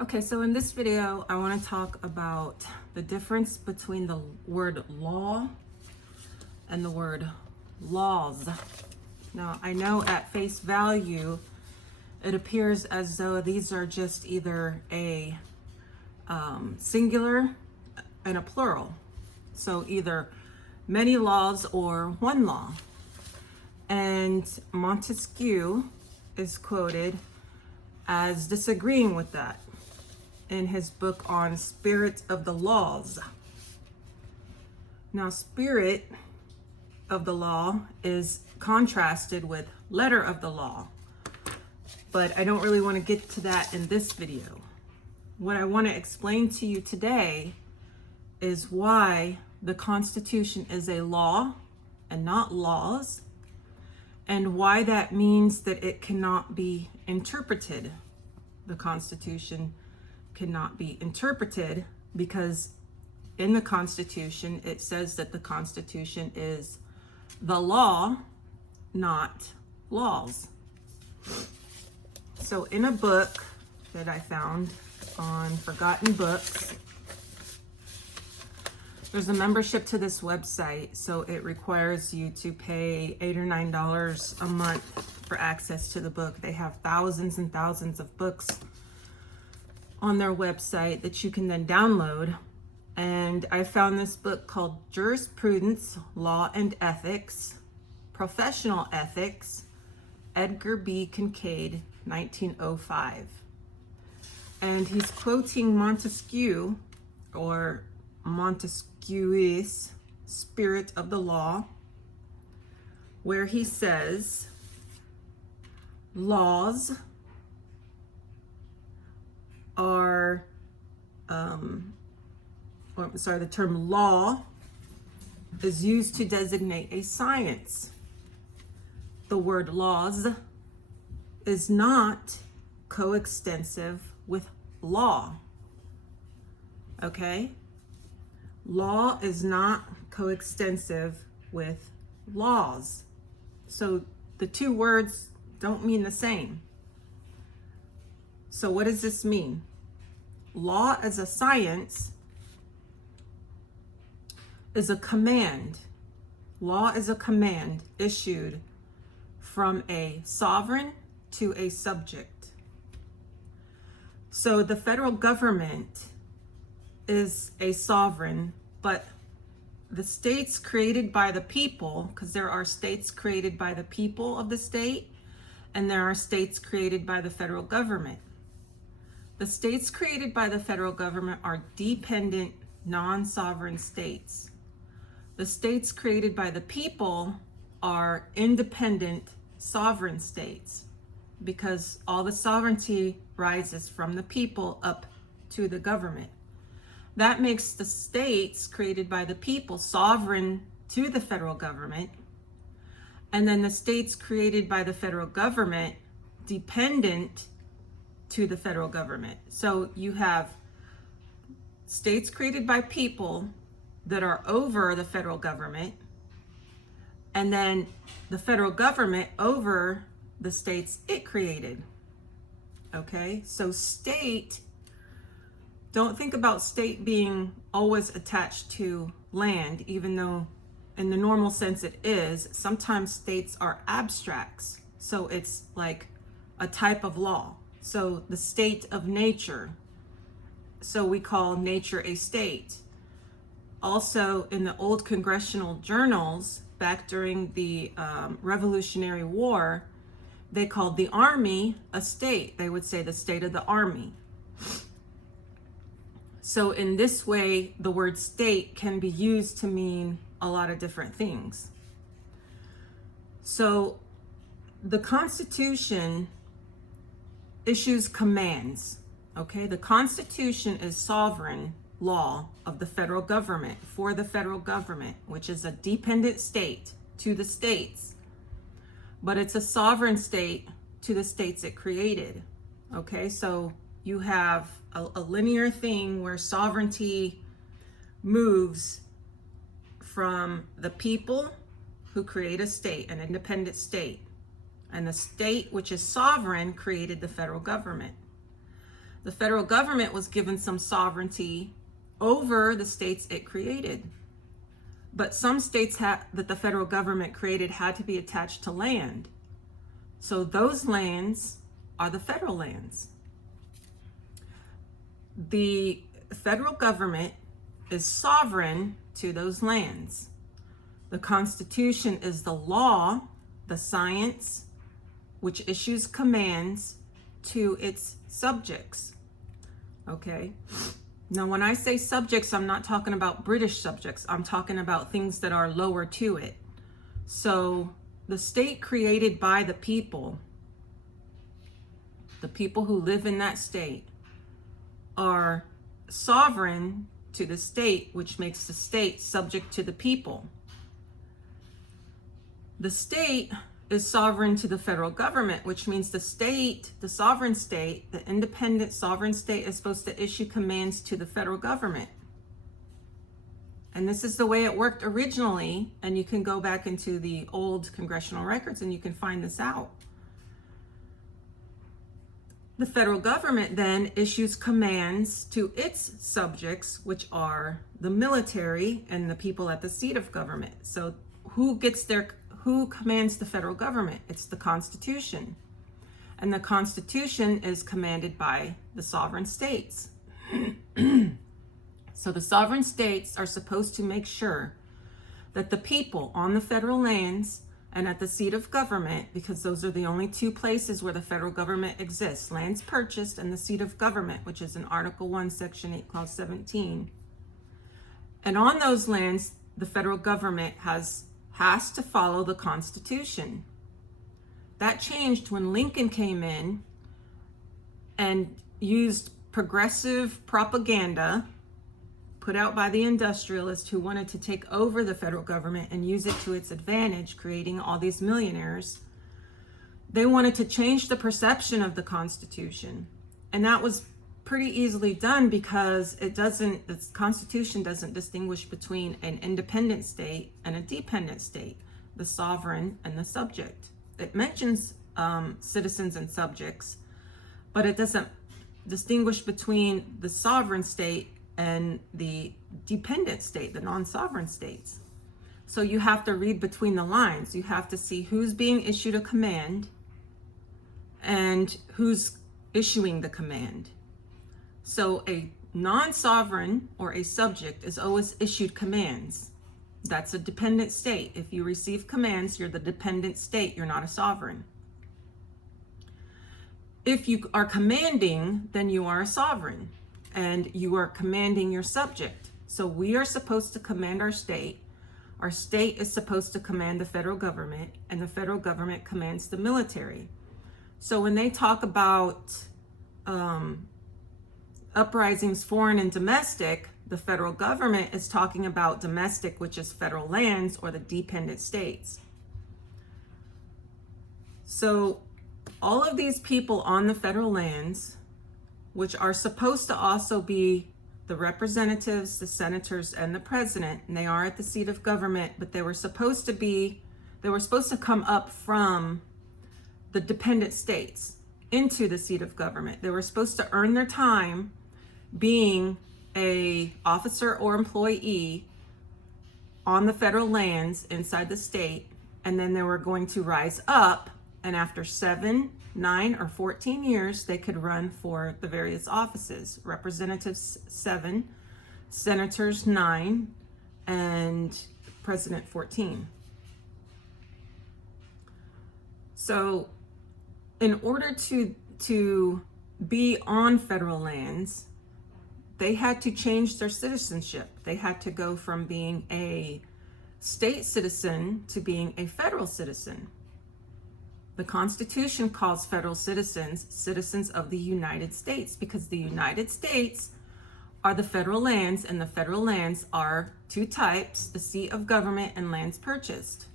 Okay, so in this video, I want to talk about the difference between the word law and the word laws. Now, I know at face value, it appears as though these are just either a singular and a plural. So either many laws or one law. And Montesquieu is quoted as disagreeing with that in his book on Spirit of the Laws. Now, spirit of the law is contrasted with letter of the law, but I don't really want to get to that in this video. What I want to explain to you today is why the Constitution is a law and not laws, and why that means that it cannot be interpreted. The Constitution cannot be interpreted because in the Constitution it says that the Constitution is the law, not laws. So in a book that I found on Forgotten Books, there's a membership to this website, so it requires you to pay $8 or $9 a month for access to the book. They have thousands and thousands of books on their website that you can then download. And I found this book called Jurisprudence, Law and Ethics, Professional Ethics, Edgar B. Kincaid, 1905. And he's quoting Montesquieu, or Montesquieu's Spirit of the Law, where he says, laws are, the term law is used to designate a science. The word laws is not coextensive with law. Okay? Law is not coextensive with laws. So the two words don't mean the same. So what does this mean? Law as a science is a command. Law is a command issued from a sovereign to a subject. So the federal government is a sovereign, but the states created by the people, because there are states created by the people of the state, and there are states created by the federal government. The states created by the federal government are dependent, non-sovereign states. The states created by the people are independent, sovereign states, because all the sovereignty rises from the people up to the government. That makes the states created by the people sovereign to the federal government, and then the states created by the federal government dependent to the federal government. So you have states created by people that are over the federal government, and then the federal government over the states it created. Okay, so state, don't think about state being always attached to land, even though in the normal sense it is. Sometimes states are abstracts, so it's like a type of law. So the state of nature, so we call nature a state. Also in the old congressional journals, back during the Revolutionary War, they called the army a state. They would say the state of the army. So in this way, the word state can be used to mean a lot of different things. So the Constitution issues commands, okay? The Constitution is sovereign law of the federal government for the federal government, which is a dependent state to the states, but it's a sovereign state to the states it created, okay? So you have a linear thing where sovereignty moves from the people who create a state, an independent state, and the state, which is sovereign, created the federal government. The federal government was given some sovereignty over the states it created. But some states that the federal government created had to be attached to land. So those lands are the federal lands. The federal government is sovereign to those lands. The Constitution is the law, the science, which issues commands to its subjects. Okay? Now, when I say subjects, I'm not talking about British subjects. I'm talking about things that are lower to it. So the state created by the people who live in that state, are sovereign to the state, which makes the state subject to the people. The state is sovereign to the federal government, which means the state, the sovereign state, the independent sovereign state is supposed to issue commands to the federal government. And this is the way it worked originally, and you can go back into the old congressional records and you can find this out. The federal government then issues commands to its subjects, which are the military and the people at the seat of government. So who commands the federal government? It's the Constitution. And the Constitution is commanded by the sovereign states. So the sovereign states are supposed to make sure that the people on the federal lands and at the seat of government, because those are the only two places where the federal government exists, lands purchased and the seat of government, which is in Article 1, Section 8, Clause 17. And on those lands, the federal government has to follow the Constitution. That changed when Lincoln came in and used progressive propaganda put out by the industrialists who wanted to take over the federal government and use it to its advantage, creating all these millionaires. They wanted to change the perception of the Constitution. And that was pretty easily done because the Constitution doesn't distinguish between an independent state and a dependent state, the sovereign and the subject. It mentions citizens and subjects, but it doesn't distinguish between the sovereign state and the dependent state, the non-sovereign states. So you have to read between the lines. You have to see who's being issued a command and who's issuing the command. So a non-sovereign or a subject is always issued commands. That's a dependent state. If you receive commands, you're the dependent state. You're not a sovereign. If you are commanding, then you are a sovereign. And you are commanding your subject. So we are supposed to command our state. Our state is supposed to command the federal government, and the federal government commands the military. So when they talk about uprisings, foreign and domestic, the federal government is talking about domestic, which is federal lands or the dependent states. So all of these people on the federal lands, which are supposed to also be the representatives, the senators, and the president, and they are at the seat of government, but they were supposed to come up from the dependent states into the seat of government. They were supposed to earn their time being a officer or employee on the federal lands inside the state, and then they were going to rise up, and after 7, 9, or 14 years, they could run for the various offices. Representatives 7, senators 9, and president 14. So in order to be on federal lands, they had to change their citizenship. They had to go from being a state citizen to being a federal citizen. The Constitution calls federal citizens citizens of the United States because the United States are the federal lands, and the federal lands are two types, the seat of government and lands purchased.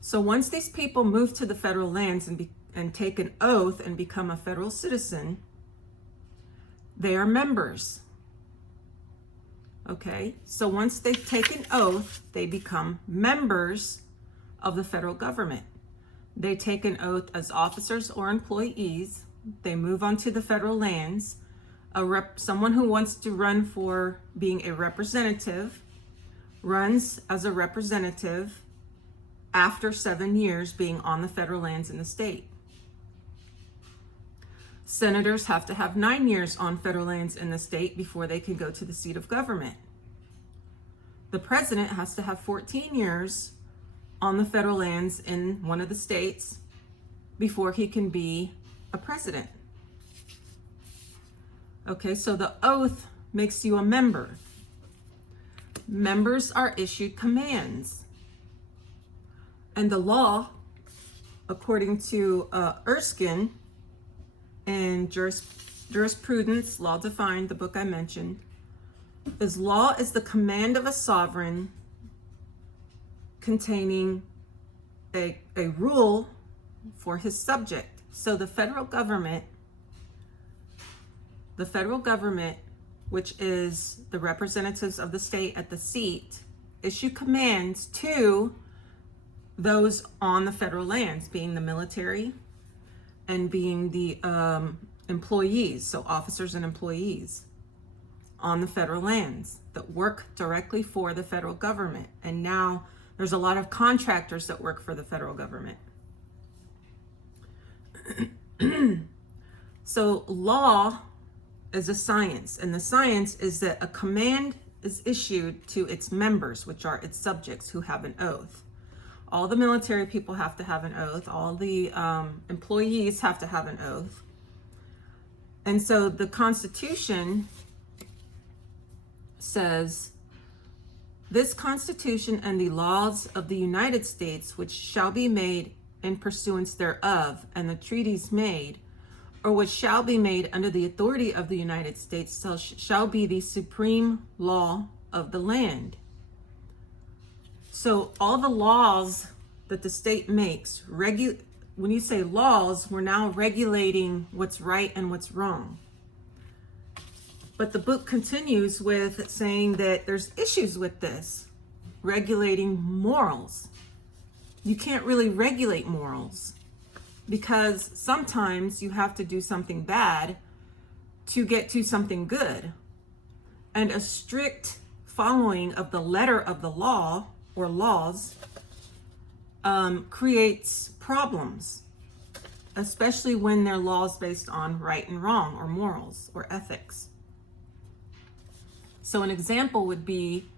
So once these people move to the federal lands and take an oath and become a federal citizen, they are members. Okay, so once they take an oath, they become members of the federal government. They take an oath as officers or employees, they move onto the federal lands. Someone who wants to run for being a representative runs as a representative after 7 years being on the federal lands in the state. Senators have to have 9 years on federal lands in the state before they can go to the seat of government. The president has to have 14 years on the federal lands in one of the states before he can be a president. Okay, so the oath makes you a member. Members are issued commands. And the law, according to Erskine and Jurisprudence, Law Defined, the book I mentioned, is law is the command of a sovereign containing a rule for his subject. So the federal government, which is the representatives of the state at the seat, issue commands to those on the federal lands, being the military and being the employees, so officers and employees on the federal lands that work directly for the federal government. And now there's a lot of contractors that work for the federal government. So law is a science, and the science is that a command is issued to its members, which are its subjects who have an oath. All the military people have to have an oath. All the employees have to have an oath. And so the Constitution says, this Constitution and the laws of the United States, which shall be made in pursuance thereof, and the treaties made, or which shall be made under the authority of the United States, shall be the supreme law of the land. So all the laws that the state makes, when you say laws, we're now regulating what's right and what's wrong. But the book continues with saying that there's issues with this, regulating morals. You can't really regulate morals because sometimes you have to do something bad to get to something good. And a strict following of the letter of the law or laws creates problems, especially when they're laws based on right and wrong or morals or ethics. So an example would be,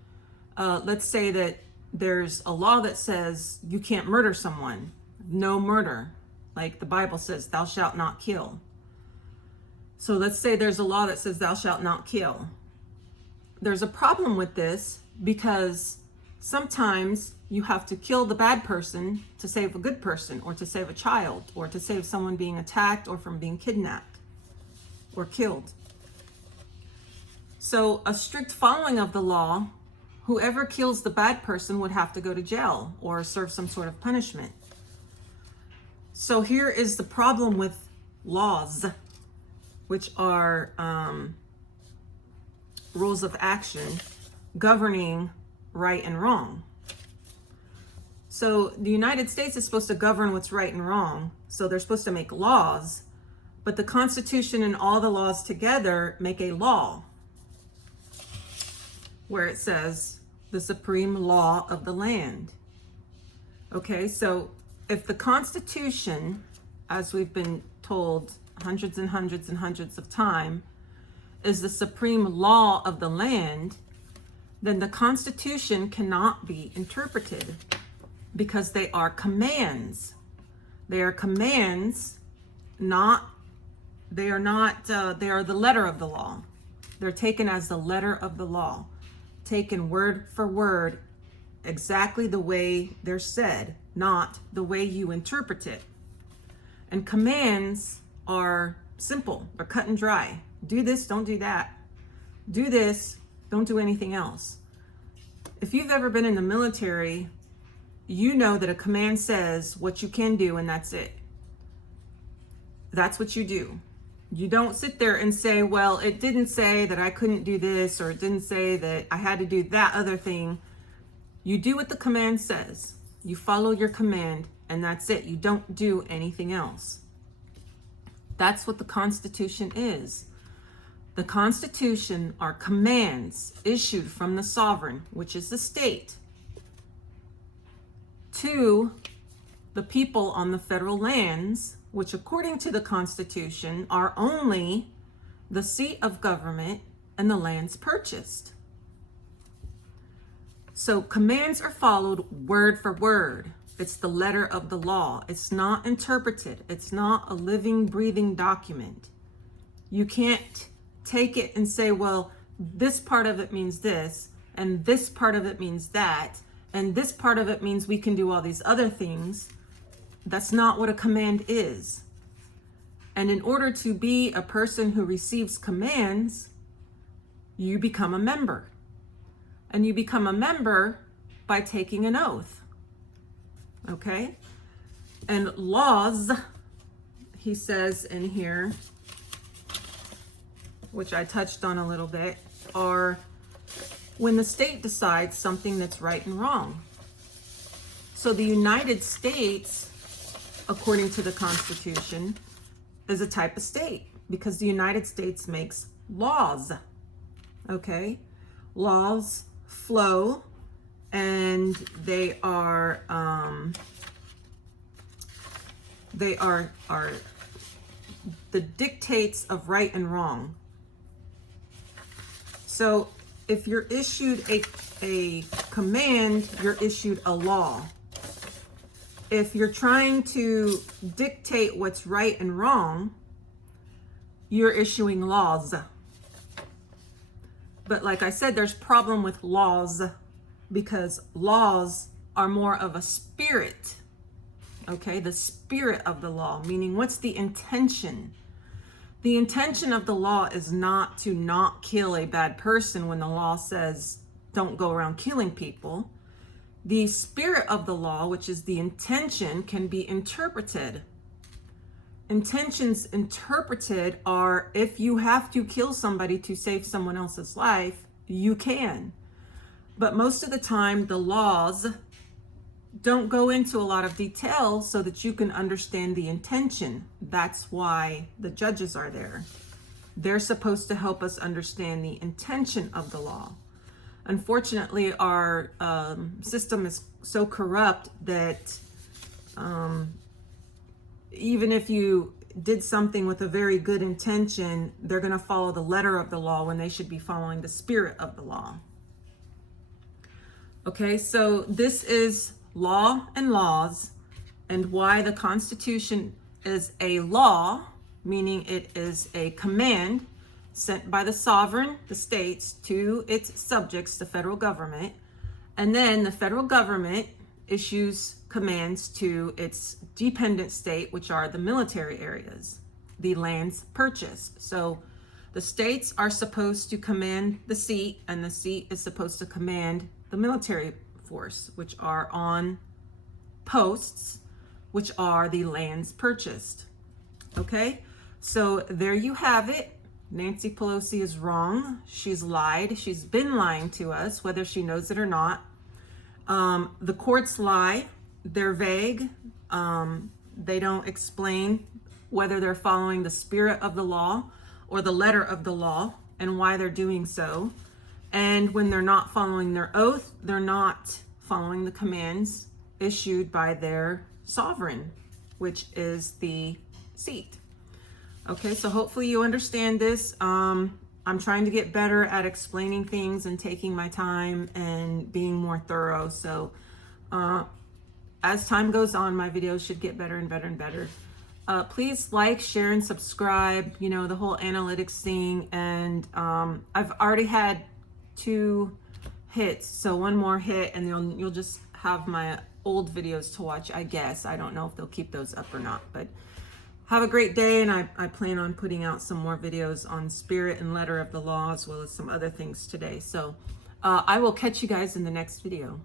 let's say that there's a law that says you can't murder someone, no murder, like the Bible says, thou shalt not kill. So let's say there's a law that says thou shalt not kill. There's a problem with this because sometimes you have to kill the bad person to save a good person, or to save a child, or to save someone being attacked or from being kidnapped or killed. So a strict following of the law, whoever kills the bad person would have to go to jail or serve some sort of punishment. So here is the problem with laws, which are rules of action governing right and wrong. So the United States is supposed to govern what's right and wrong. So they're supposed to make laws, but the Constitution and all the laws together make a law where it says the supreme law of the land. Okay, so if the Constitution, as we've been told hundreds and hundreds and hundreds of times, is the supreme law of the land, then the Constitution cannot be interpreted because they are commands. They are commands, they are the letter of the law. They're taken as the letter of the law, taken word for word, exactly the way they're said, not the way you interpret it. And commands are simple, they're cut and dry. Do this, don't do that. Do this, don't do anything else. If you've ever been in the military, you know that a command says what you can do and that's it. That's what you do. You don't sit there and say, well, it didn't say that I couldn't do this, or it didn't say that I had to do that other thing. You do what the command says. You follow your command and that's it. You don't do anything else. That's what the Constitution is. The Constitution are commands issued from the sovereign, which is the state, to the people on the federal lands, which according to the Constitution are only the seat of government and the lands purchased. So commands are followed word for word. It's the letter of the law. It's not interpreted. It's not a living, breathing document. You can't take it and say, well, this part of it means this, and this part of it means that, and this part of it means we can do all these other things. That's not what a command is. And in order to be a person who receives commands, you become a member. And you become a member by taking an oath. Okay? And laws, he says in here, which I touched on a little bit, are when the state decides something that's right and wrong. So the United States, according to the Constitution, is a type of state because the United States makes laws. Okay? Laws flow and they are the dictates of right and wrong. So if you're issued a command, you're issued a law. If you're trying to dictate what's right and wrong, you're issuing laws. But like I said, there's problem with laws because laws are more of a spirit. Okay, the spirit of the law, meaning what's the intention? The intention of the law is not to not kill a bad person when the law says don't go around killing people. The spirit of the law, which is the intention, can be interpreted. Intentions interpreted are if you have to kill somebody to save someone else's life, you can. But most of the time, the laws don't go into a lot of detail so that you can understand the intention. That's why the judges are there. They're supposed to help us understand the intention of the law. Unfortunately, our system is so corrupt that even if you did something with a very good intention, they're going to follow the letter of the law when they should be following the spirit of the law. Okay, so this is law and laws, and why the Constitution is a law, meaning it is a command sent by the sovereign, the states, to its subjects, the federal government, and then the federal government issues commands to its dependent state, which are the military areas, the lands purchased. So the states are supposed to command the seat, and the seat is supposed to command the military force, which are on posts, which are the lands purchased. Okay, so there you have it. Nancy Pelosi is wrong. She's lied. She's been lying to us, whether she knows it or not. The courts lie. They're vague. They don't explain whether they're following the spirit of the law or the letter of the law and why they're doing so. And when they're not following their oath, they're not following the commands issued by their sovereign, which is the seat. Okay, so hopefully you understand this. I'm trying to get better at explaining things and taking my time and being more thorough. So as time goes on, my videos should get better and better and better. Please like, share, and subscribe, you know, the whole analytics thing. And I've already had 2 hits, so one more hit and you'll just have my old videos to watch, I guess. I don't know if they'll keep those up or not, but have a great day, and I plan on putting out some more videos on spirit and letter of the law, as well as some other things today. So I will catch you guys in the next video.